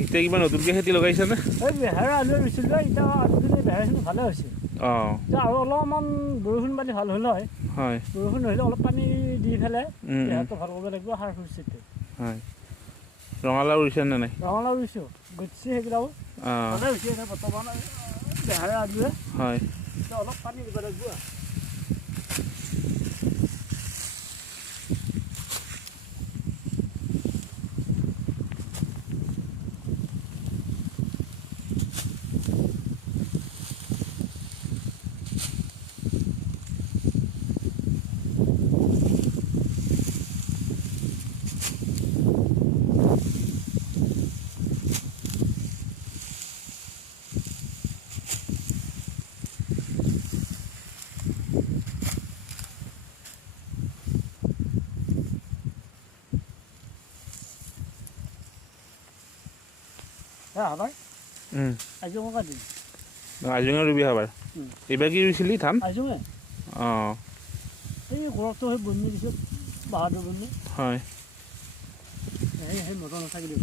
এতিয়া কিবা নতুনকৈ খেতি লগাইছেনে? এই বেহাৰ আলু ৰুইছিলোঁ, এতিয়া আলুখিনি বেহাৰখিনি ভালে হৈছে। অঁ এতিয়া আৰু অলপমান বৰষুণ পানী ভাল হ'ল হয়। হয় বৰষুণ নহ'লে অলপ পানী দি পেলাই বেহাৰটো ভাল কৰিব লাগিব, সাৰ সুৰচিটো। হয় ৰঙালাও ৰুইছেনে নাই? ৰঙালাও ৰুইছোঁ, গুচি সেইবিলাকো অঁ ভালে হৈছে। এতিয়া বৰ্তমান বেহাৰ আলুৱে হয় এতিয়া অলপ পানী দিব লাগিব। হয় আইজঙকা দিম। আইজঙে ৰুবি হবাৰ এইবাৰ কি ৰুইছিলি ধান? আইজঙে অঁ এই ঘৰতো সেই বনি দিছোঁ, বাহাদুৰ বনি। হয় সেই মটৰ নাথাকিলে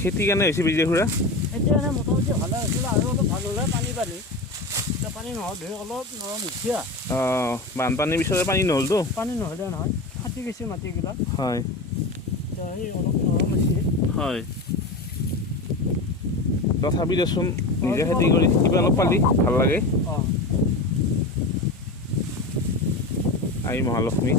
খেতি কেনে হৈছে বিজয় খুৰা? এতিয়া এনে মোটামুটি ভালে হৈছিলে, আৰু অলপ ভাল হ'লে পানী এতিয়া পানী নহ'ল ধৰি অলপ নৰম মুখীয়া। অঁ বানপানীৰ পিছতে পানী নহ'লতো? পানী নহ'লে নহয়, ফাটি গৈছে মাটিবিলাক। হয় এতিয়া সেই অলপ নৰম হৈছে। হয় তথাপি দেচোন নিজে খেতি কৰি কিবা অলপ পালি ভাল লাগে। অঁ আই মহালক্ষ্মী